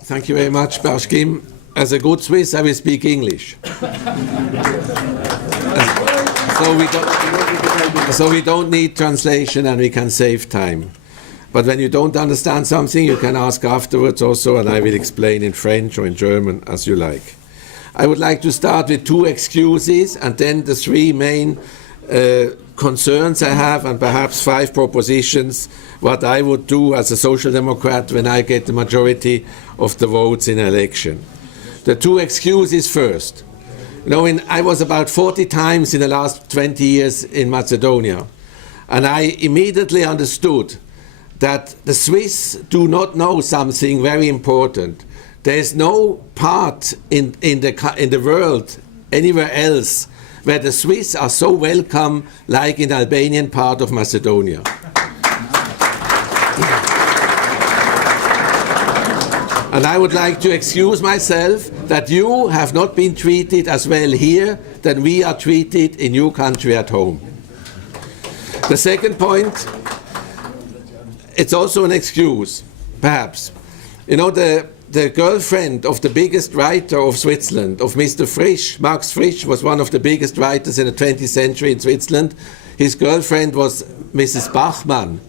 Thank you very much, Bashkim. As a good Swiss, I will speak English. So we don't need translation and we can save time. But when you don't understand something, you can ask afterwards also, and I will explain in French or in German as you like. I would like to start with 2 excuses and then the 3 main concerns I have, and perhaps 5 propositions what I would do as a Social Democrat when I get the majority of the votes in an election. The 2 excuses first. You know, I was about 40 times in the last 20 years in Macedonia, and I immediately understood that the Swiss do not know something very important. There is no part in the world anywhere else where the Swiss are so welcome like in the Albanian part of Macedonia. And I would like to excuse myself that you have not been treated as well here than we are treated in your country at home. The second point, it's also an excuse, perhaps. You know, the girlfriend of the biggest writer of Switzerland, of Mr. Frisch, Max Frisch, was one of the biggest writers in the 20th century in Switzerland. His girlfriend was Mrs. Bachmann.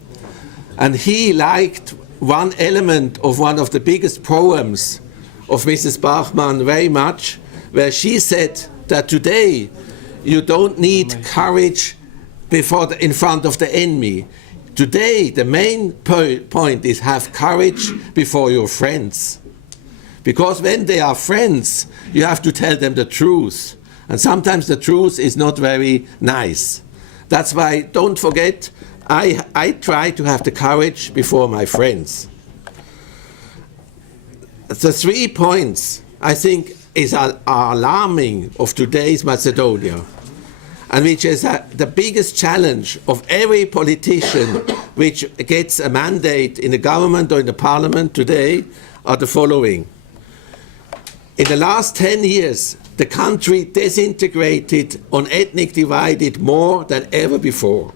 And he liked one element of one of the biggest poems of Mrs. Bachmann very much, where she said that today you don't need courage in front of the enemy. Today the main point is have courage before your friends. Because when they are friends, you have to tell them the truth. And sometimes the truth is not very nice. That's why, don't forget, I try to have the courage before my friends. The 3 points, I think, are alarming of today's Macedonia, and which is the biggest challenge of every politician which gets a mandate in the government or in the parliament today, are the following. In the last 10 years, the country disintegrated on ethnic divided more than ever before.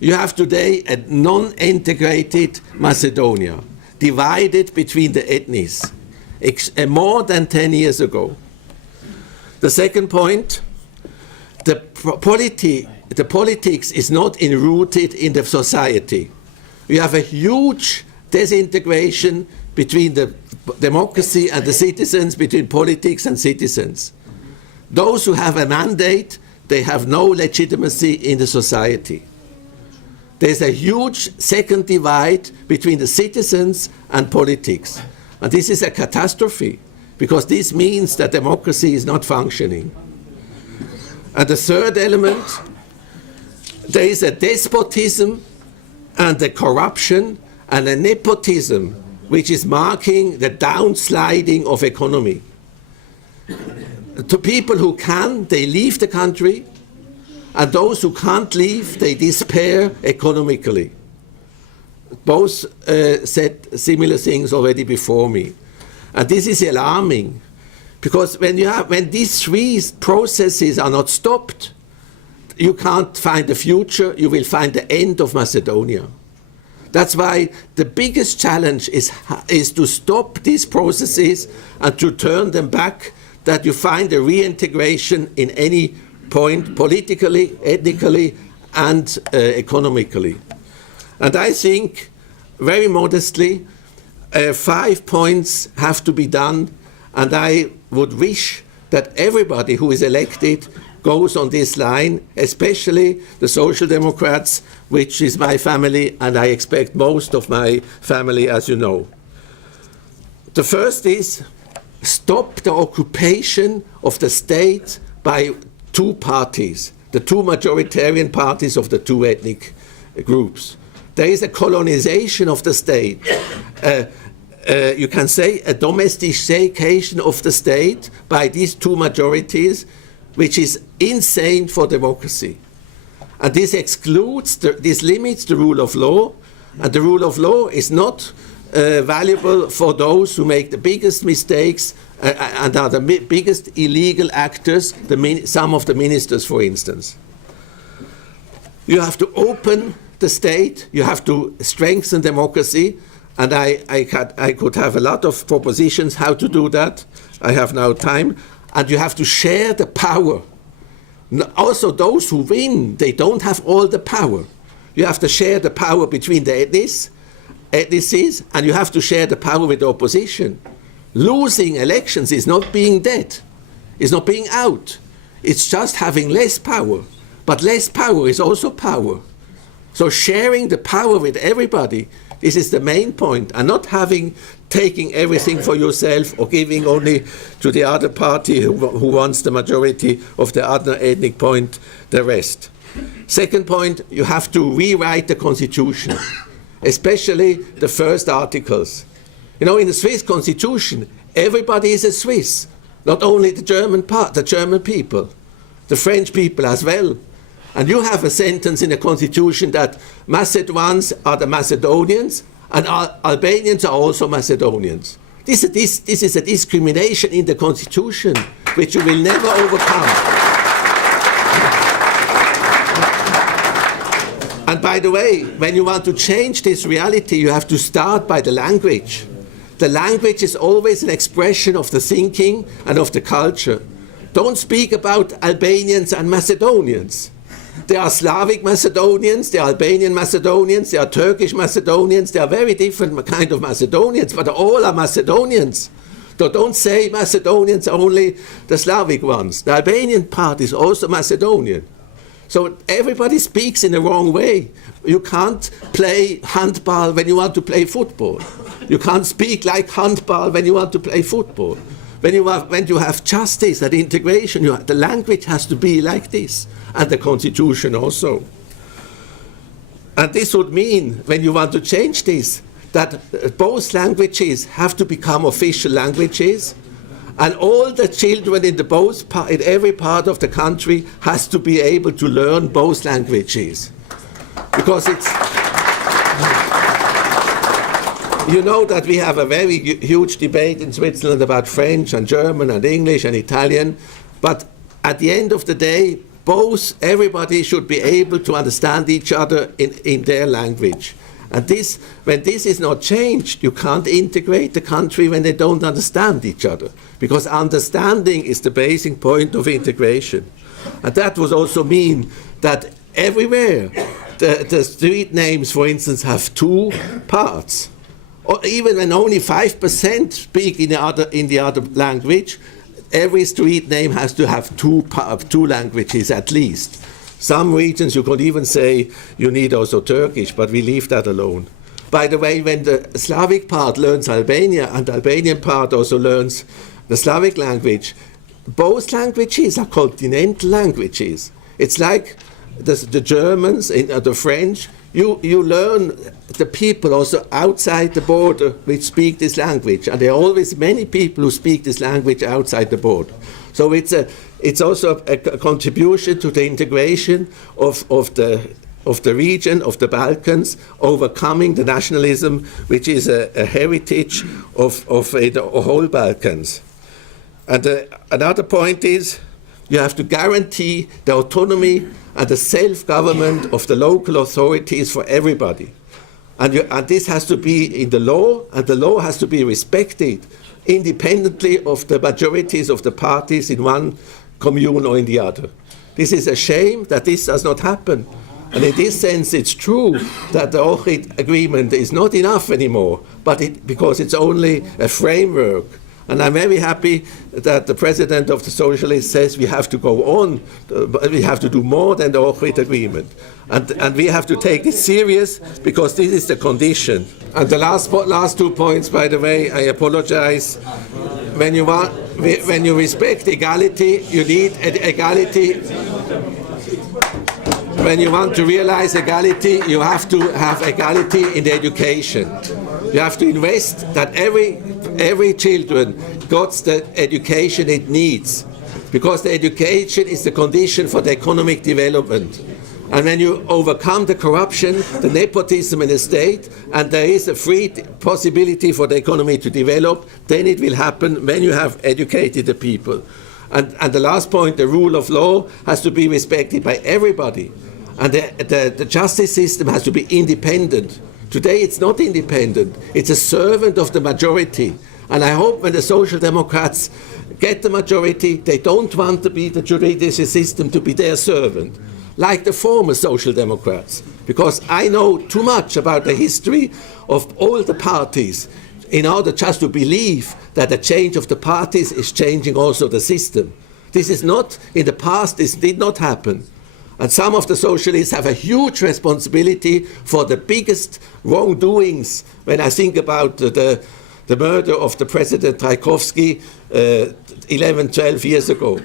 You have today a non-integrated Macedonia, divided between the ethnies, more than 10 years ago. The second point, the politics is not enrooted in the society. We have a huge disintegration between the democracy and the citizens, between politics and citizens. Those who have a mandate, they have no legitimacy in the society. There's a huge second divide between the citizens and politics. And this is a catastrophe, because this means that democracy is not functioning. And the third element, there is a despotism and a corruption and a nepotism which is marking the downsliding of economy. To people who can, they leave the country, and those who can't leave, they despair economically. Both said similar things already before me. And this is alarming, because when these 3 processes are not stopped, you can't find the future, you will find the end of Macedonia. That's why the biggest challenge is to stop these processes and to turn them back, that you find a reintegration in any point, politically, ethnically, and economically. And I think, very modestly, 5 points have to be done, and I would wish that everybody who is elected goes on this line, especially the Social Democrats, which is my family, and I expect most of my family, as you know. The first is, stop the occupation of the state by 2 parties, the 2 majoritarian parties of the 2 ethnic groups. There is a colonization of the state. You can say a domestication of the state by these 2 majorities, which is insane for democracy. And this excludes, this limits the rule of law, and the rule of law is not valuable for those who make the biggest mistakes and are the biggest illegal actors, some of the ministers, for instance. You have to open the state, you have to strengthen democracy, And I could have a lot of propositions how to do that. I have now time. And you have to share the power. Also, those who win, they don't have all the power. You have to share the power between the ethnicities, and you have to share the power with the opposition. Losing elections is not being dead. It's not being out. It's just having less power. But less power is also power. So sharing the power with everybody, this is the main point, and not taking everything for yourself or giving only to the other party who wants the majority of the other ethnic point, the rest. Second point, you have to rewrite the constitution, especially the first articles. You know, in the Swiss constitution, everybody is a Swiss, not only the German people, the French people as well. And you have a sentence in the constitution that Macedonians are the Macedonians and Albanians are also Macedonians. This is a discrimination in the constitution which you will never overcome. And by the way, when you want to change this reality, you have to start by the language. The language is always an expression of the thinking and of the culture. Don't speak about Albanians and Macedonians. There are Slavic Macedonians, there are Albanian Macedonians, there are Turkish Macedonians, there are very different kind of Macedonians, but all are Macedonians. So don't say Macedonians are only the Slavic ones. The Albanian part is also Macedonian. So everybody speaks in the wrong way. You can't play handball when you want to play football. You can't speak like handball when you want to play football. When you have justice and integration, the language has to be like this, and the constitution also. And this would mean, when you want to change this, that both languages have to become official languages, and all the children in every part of the country has to be able to learn both languages. Because it's... You know that we have a very huge debate in Switzerland about French and German and English and Italian, but at the end of the day, everybody should be able to understand each other in their language. And when this is not changed, you can't integrate the country when they don't understand each other, because understanding is the basic point of integration. And that would also mean that everywhere, the street names, for instance, have two parts. Or even when only 5% speak in the other language, every street name has to have two languages at least. Some regions you could even say you need also Turkish, but we leave that alone. By the way, when the Slavic part learns Albania and the Albanian part also learns the Slavic language, both languages are continental languages. It's like the Germans and the French. You learn the people also outside the border which speak this language, and there are always many people who speak this language outside the border. So it's also a contribution to the integration of the region, of the Balkans, overcoming the nationalism which is a heritage of the whole Balkans. And another point is you have to guarantee the autonomy and the self-government of the local authorities for everybody. And this has to be in the law, and the law has to be respected independently of the majorities of the parties in one commune or in the other. This is a shame that this does not happen. And in this sense, it's true that the Ohrid agreement is not enough anymore, because it's only a framework. And I'm very happy that the president of the Socialists says we have to go on, we have to do more than the Ohrid agreement. And we have to take this serious, because this is the condition. And the last 2 points, by the way, I apologize. When you respect equality, you need equality. When you want to realize equality, you have to have equality in the education. You have to invest that every children gets the education it needs, because the education is the condition for the economic development. And when you overcome the corruption, the nepotism in the state, and there is a free possibility for the economy to develop, then it will happen when you have educated the people. And the last point, the rule of law has to be respected by everybody. And the justice system has to be independent. Today it's not independent. It's a servant of the majority. And I hope when the Social Democrats get the majority, they don't want to be the judicial system to be their servant, like the former Social Democrats. Because I know too much about the history of all the parties in order just to believe that the change of the parties is changing also the system. This is not, in the past, this did not happen. And some of the socialists have a huge responsibility for the biggest wrongdoings. When I think about the murder of the President Tchaikovsky 11, 12 years ago.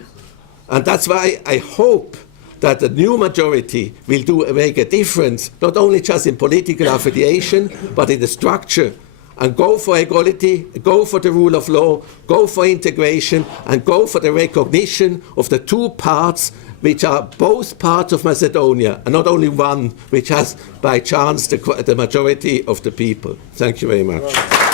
And that's why I hope that the new majority will make a difference, not only just in political affiliation, but in the structure, and go for equality, go for the rule of law, go for integration, and go for the recognition of the two parts which are both parts of Macedonia, and not only one which has by chance the majority of the people. Thank you very much.